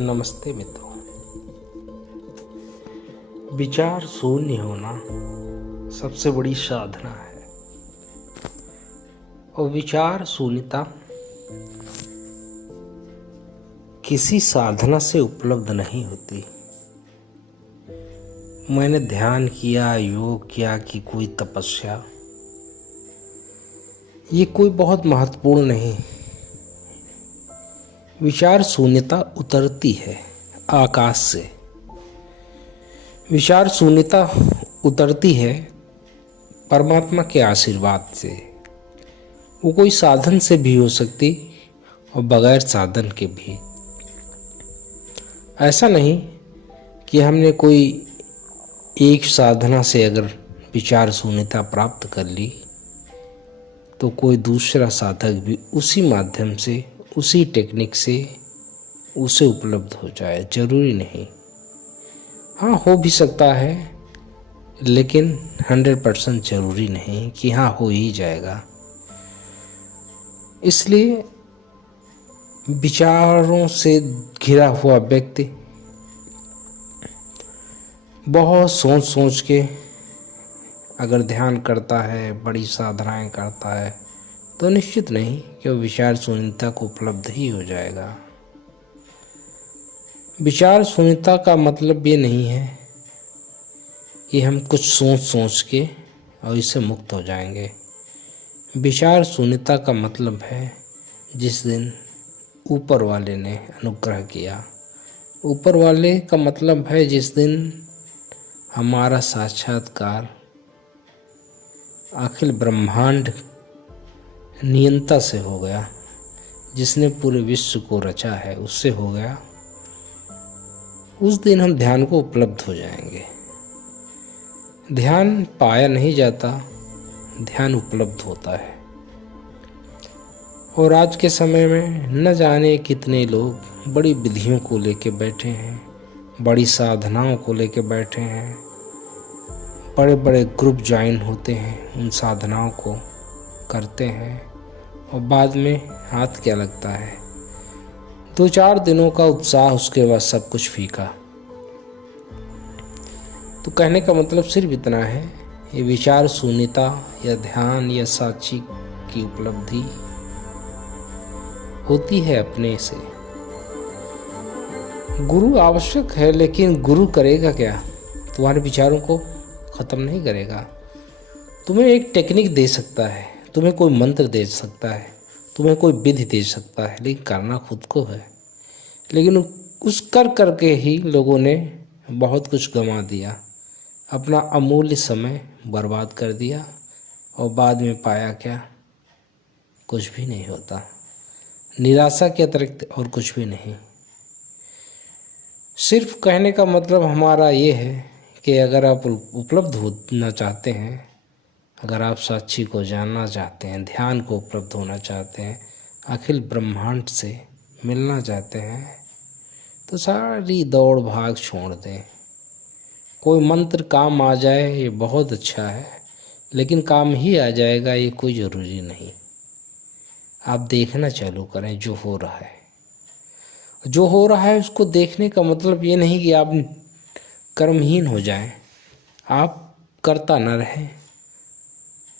नमस्ते मित्रों। विचार शून्य होना सबसे बड़ी साधना है और विचार शून्यता किसी साधना से उपलब्ध नहीं होती। मैंने ध्यान किया, योग किया कि कोई तपस्या, ये कोई बहुत महत्वपूर्ण नहीं। विचार शून्यता उतरती है आकाश से। विचार शून्यता उतरती है परमात्मा के आशीर्वाद से। वो कोई साधन से भी हो सकती और बगैर साधन के भी। ऐसा नहीं कि हमने कोई एक साधना से अगर विचार शून्यता प्राप्त कर ली तो कोई दूसरा साधक भी उसी माध्यम से, उसी टेक्निक से उसे उपलब्ध हो जाए। जरूरी नहीं। हाँ, हो भी सकता है, लेकिन 100% जरूरी नहीं कि हाँ हो ही जाएगा। इसलिए विचारों से घिरा हुआ व्यक्ति बहुत सोच सोच के अगर ध्यान करता है, बड़ी साधनाएं करता है, तो निश्चित नहीं कि वो विचार शून्यता को उपलब्ध ही हो जाएगा। विचार शून्यता का मतलब ये नहीं है कि हम कुछ सोच सोच के और इससे मुक्त हो जाएंगे। विचार शून्यता का मतलब है जिस दिन ऊपर वाले ने अनुग्रह किया। ऊपर वाले का मतलब है जिस दिन हमारा साक्षात्कार अखिल ब्रह्मांड नियंता से हो गया, जिसने पूरे विश्व को रचा है उससे हो गया। उस दिन हम ध्यान को उपलब्ध हो जाएंगे। ध्यान पाया नहीं जाता, ध्यान उपलब्ध होता है। और आज के समय में न जाने कितने लोग बड़ी विधियों को लेके बैठे हैं, बड़ी साधनाओं को लेके बैठे हैं, बड़े बड़े ग्रुप ज्वाइन होते हैं, उन साधनाओं को करते हैं और बाद में हाथ क्या लगता है, 2-4 दिनों का उत्साह, उसके बाद सब कुछ फीका। तो कहने का मतलब सिर्फ इतना है, ये विचार शून्यता या ध्यान या साक्षी की उपलब्धि होती है अपने से। गुरु आवश्यक है, लेकिन गुरु करेगा क्या? तुम्हारे विचारों को खत्म नहीं करेगा। तुम्हें एक टेक्निक दे सकता है, तुम्हें कोई मंत्र दे सकता है, तुम्हें कोई विधि दे सकता है, लेकिन करना खुद को है। लेकिन उस कर के ही लोगों ने बहुत कुछ गंवा दिया, अपना अमूल्य समय बर्बाद कर दिया और बाद में पाया क्या? कुछ भी नहीं होता। निराशा के अतिरिक्त और कुछ भी नहीं। सिर्फ कहने का मतलब हमारा ये है कि अगर आप उपलब्ध होना चाहते हैं, अगर आप साक्षी को जानना चाहते हैं, ध्यान को उपलब्ध होना चाहते हैं, अखिल ब्रह्मांड से मिलना चाहते हैं, तो सारी दौड़ भाग छोड़ दें। कोई मंत्र काम आ जाए ये बहुत अच्छा है, लेकिन काम ही आ जाएगा ये कोई ज़रूरी नहीं। आप देखना चालू करें जो हो रहा है। जो हो रहा है उसको देखने का मतलब ये नहीं कि आप कर्महीन हो जाएं। आप करता न रहें।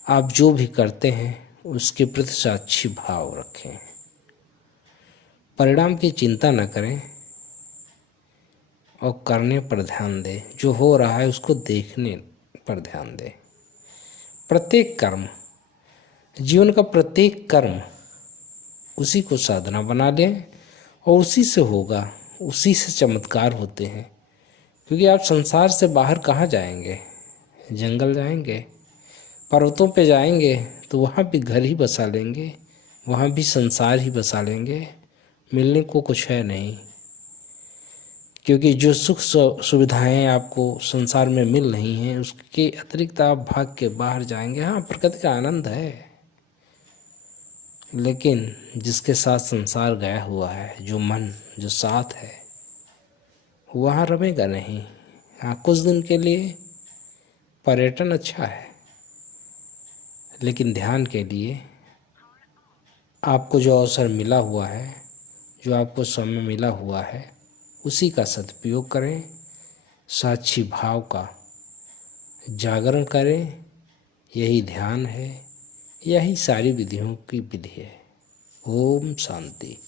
आप जो भी करते हैं उसके प्रति साक्षी भाव रखें। परिणाम की चिंता न करें और करने पर ध्यान दें। जो हो रहा है उसको देखने पर ध्यान दें। प्रत्येक कर्म, जीवन का प्रत्येक कर्म उसी को साधना बना लें और उसी से होगा, उसी से चमत्कार होते हैं। क्योंकि आप संसार से बाहर कहाँ जाएंगे? जंगल जाएंगे, पर्वतों पे जाएंगे तो वहाँ भी घर ही बसा लेंगे, वहाँ भी संसार ही बसा लेंगे। मिलने को कुछ है नहीं। क्योंकि जो सुख सुविधाएं आपको संसार में मिल रही हैं उसके अतिरिक्त आप भाग के बाहर जाएंगे। हाँ, प्रकृति का आनंद है, लेकिन जिसके साथ संसार गया हुआ है, जो मन जो साथ है, वहाँ रमेगा नहीं। हाँ, कुछ दिन के लिए पर्यटन अच्छा है, लेकिन ध्यान के लिए आपको जो अवसर मिला हुआ है, जो आपको समय मिला हुआ है, उसी का सदुपयोग करें, साक्षी भाव का जागरण करें। यही ध्यान है, यही सारी विधियों की विधि है। ओम शांति।